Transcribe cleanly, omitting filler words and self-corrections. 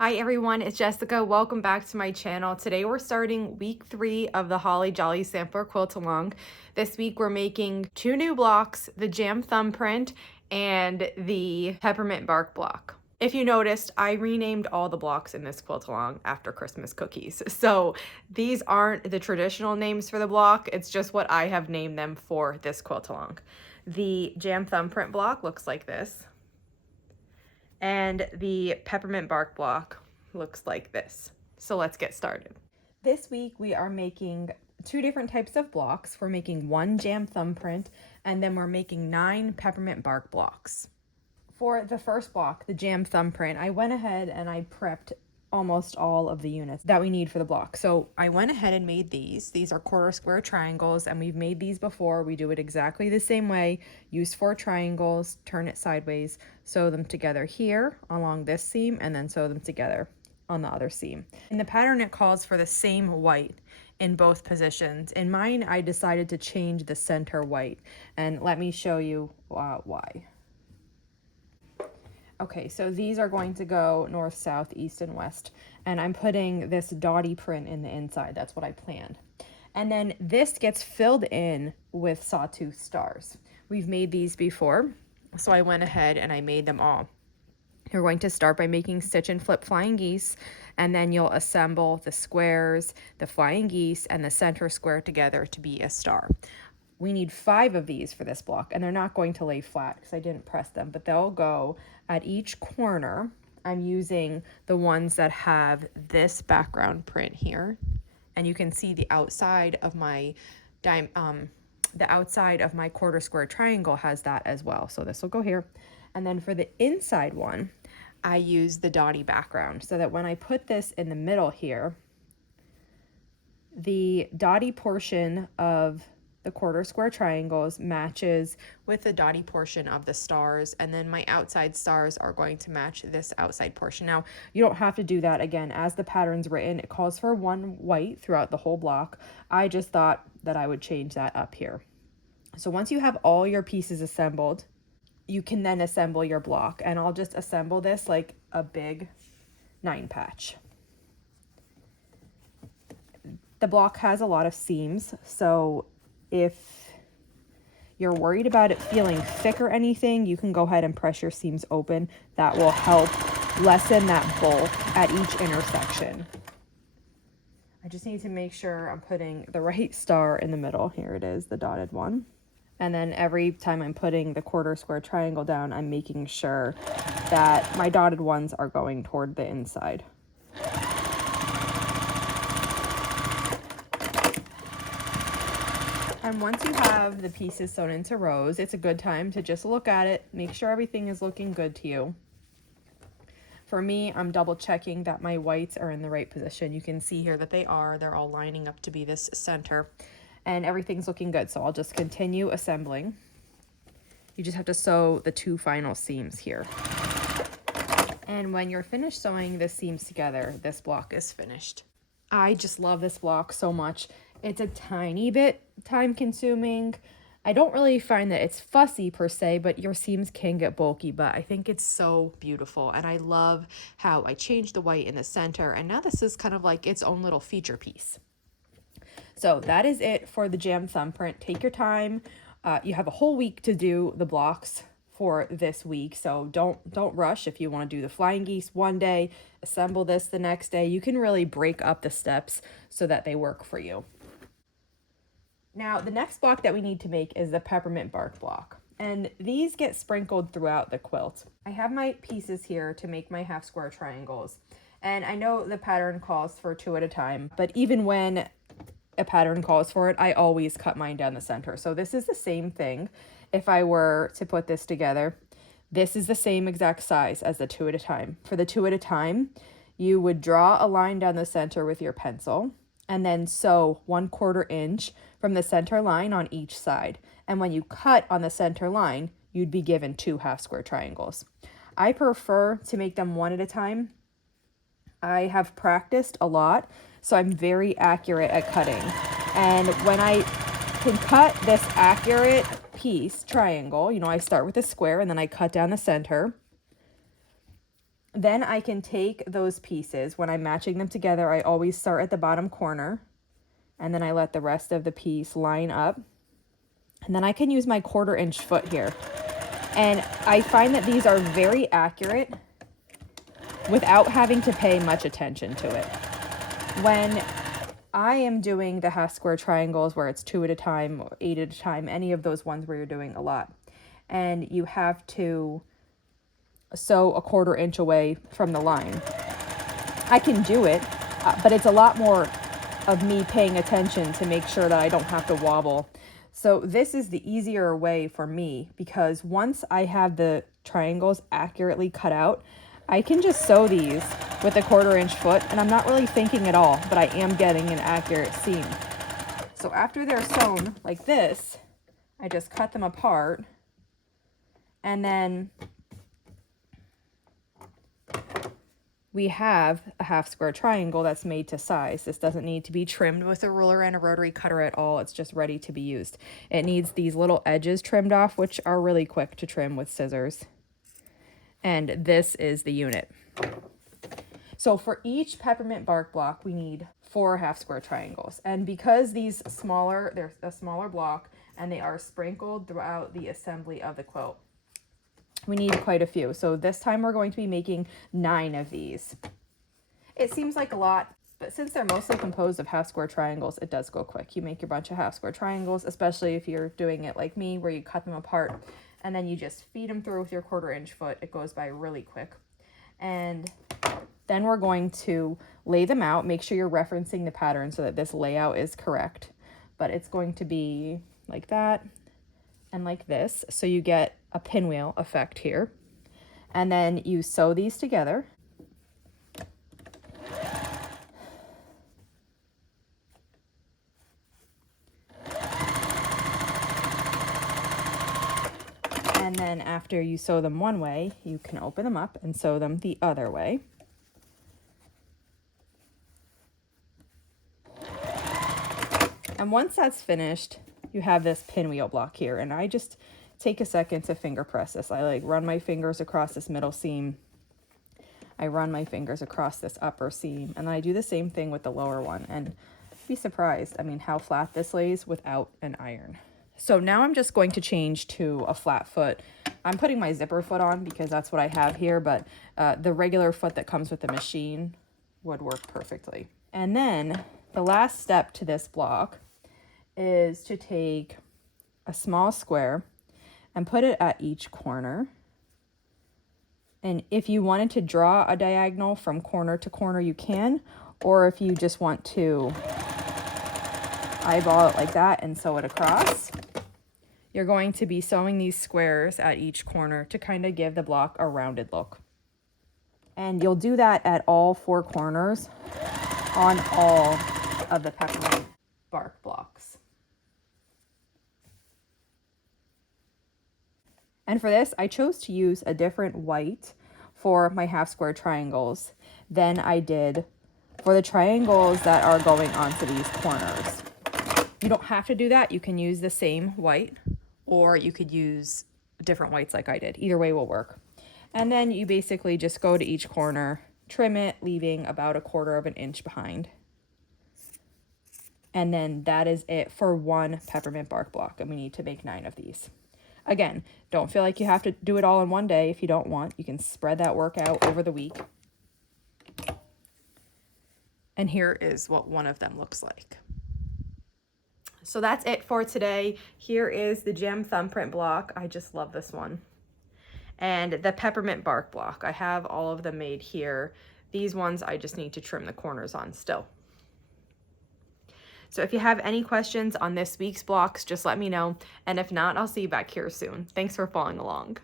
Hi everyone, it's Jessica. Welcome back to my channel. Today we're starting week 3 of the Holly Jolly Sampler Quilt Along. This week we're making 2 new blocks, the Jam Thumbprint and the Peppermint Bark block. If you noticed, I renamed all the blocks in this quilt along after Christmas cookies. So these aren't the traditional names for the block, it's just what I have named them for this quilt along. The Jam Thumbprint block looks like this. And the Peppermint Bark block looks like this. So let's get started. This week we are making 2 different types of blocks. We're making 1 Jam Thumbprint and then we're making 9 Peppermint Bark blocks. For the first block, the Jam Thumbprint, I went ahead and I prepped almost all of the units that we need for the block. So I went ahead and made these. These are quarter square triangles and we've made these before. We do it exactly the same way. Use 4 triangles, turn it sideways, sew them together here along this seam and then sew them together on the other seam. In the pattern it calls for the same white in both positions. In mine I decided to change the center white and let me show you why. Okay, so these are going to go north, south, east, and west. And I'm putting this dotty print in the inside. That's what I planned. And then this gets filled in with sawtooth stars. We've made these before, so I went ahead and I made them all. You're going to start by making stitch and flip flying geese, and then you'll assemble the squares, the flying geese, and the center square together to be a star. We need 5 of these for this block, and they're not going to lay flat because I didn't press them, but they'll go at each corner. I'm using the ones that have this background print here, and you can see the outside of my quarter square triangle has that as well. So this will go here. And then for the inside one, I use the dotty background so that when I put this in the middle here, the dotty portion of the quarter square triangles matches with the dotty portion of the stars, and then my outside stars are going to match this outside portion. Now, you don't have to do that. Again, as the pattern's written, it calls for 1 white throughout the whole block. I just thought that I would change that up here. So once you have all your pieces assembled, you can then assemble your block, and I'll just assemble this like a big 9 patch. The block has a lot of seams, so if you're worried about it feeling thick or anything, you can go ahead and press your seams open. That will help lessen that bulk at each intersection. I just need to make sure I'm putting the right star in the middle. Here it is, the dotted one. And then every time I'm putting the quarter square triangle down, I'm making sure that my dotted ones are going toward the inside. And once you have the pieces sewn into rows, it's a good time to just look at it, make sure everything is looking good to you. For me, I'm double checking that my whites are in the right position. You can see here that they're all lining up to be this center, and everything's looking good. So I'll just continue assembling. You just have to sew the 2 final seams here. And when you're finished sewing the seams together, this block is finished. I just love this block so much. It's a tiny bit time consuming. I don't really find that it's fussy per se, but your seams can get bulky, but I think it's so beautiful. And I love how I changed the white in the center, and now this is kind of like its own little feature piece. So that is it for the Jam Thumbprint. Take your time. You have a whole week to do the blocks for this week, so don't rush. If you want to do the flying geese one day, assemble this the next day, you can really break up the steps so that they work for you. Now, the next block that we need to make is the Peppermint Bark block, and these get sprinkled throughout the quilt. I have my pieces here to make my half square triangles, and I know the pattern calls for 2 at a time, but even when a pattern calls for it, I always cut mine down the center. So this is the same thing. If I were to put this together, this is the same exact size as the 2 at a time. For the 2 at a time, you would draw a line down the center with your pencil and then sew 1/4 inch from the center line on each side. And when you cut on the center line, you'd be given 2 half square triangles. I prefer to make them 1 at a time. I have practiced a lot, so I'm very accurate at cutting. And when I can cut this accurate piece, triangle, I start with a square and then I cut down the center. Then I can take those pieces. When I'm matching them together, I always start at the bottom corner, and then I let the rest of the piece line up. And then I can use my 1/4 inch foot here. And I find that these are very accurate without having to pay much attention to it. When I am doing the half square triangles where it's 2 at a time, or 8 at a time, any of those ones where you're doing a lot, and you have to sew a 1/4 inch away from the line, I can do it, but it's a lot more of me paying attention to make sure that I don't have to wobble. So this is the easier way for me, because once I have the triangles accurately cut out, I can just sew these with a 1/4 inch foot, and I'm not really thinking at all, but I am getting an accurate seam. So after they're sewn like this, I just cut them apart, and then we have a half square triangle that's made to size. This doesn't need to be trimmed with a ruler and a rotary cutter at all. It's just ready to be used. It needs these little edges trimmed off, which are really quick to trim with scissors. And this is the unit. So for each peppermint bark block, we need 4 half square triangles. And because these smaller, they're a smaller block, and they are sprinkled throughout the assembly of the quilt, we need quite a few. So this time we're going to be making 9 of these. It seems like a lot, but since they're mostly composed of half square triangles, it does go quick. You make your bunch of half square triangles, especially if you're doing it like me, where you cut them apart and then you just feed them through with your 1/4 inch foot. It goes by really quick. And then we're going to lay them out. Make sure you're referencing the pattern so that this layout is correct. But it's going to be like that and like this. So you get a pinwheel effect here. And then you sew these together. And then after you sew them one way, you can open them up and sew them the other way. And once that's finished, you have this pinwheel block here. And I just take a second to finger press this. I like run my fingers across this middle seam. I run my fingers across this upper seam. And then I do the same thing with the lower one. And be surprised, I mean, how flat this lays without an iron. So now I'm just going to change to a flat foot. I'm putting my zipper foot on because that's what I have here, but the regular foot that comes with the machine would work perfectly. And then the last step to this block is to take a small square and put it at each corner. And if you wanted to draw a diagonal from corner to corner, you can, or if you just want to eyeball it like that and sew it across, you're going to be sewing these squares at each corner to kind of give the block a rounded look. And you'll do that at all 4 corners on all of the peppermint bark blocks. And for this, I chose to use a different white for my half square triangles than I did for the triangles that are going onto these corners. You don't have to do that. You can use the same white, or you could use different whites like I did. Either way will work. And then you basically just go to each corner, trim it, leaving about a 1/4 inch behind. And then that is it for 1 peppermint bark block. And we need to make 9 of these. Again, don't feel like you have to do it all in one day if you don't want. You can spread that work out over the week. And here is what one of them looks like. So that's it for today. Here is the gem thumbprint block. I just love this one. And the peppermint bark block. I have all of them made here. These ones I just need to trim the corners on still. So if you have any questions on this week's blocks, just let me know. And if not, I'll see you back here soon. Thanks for following along.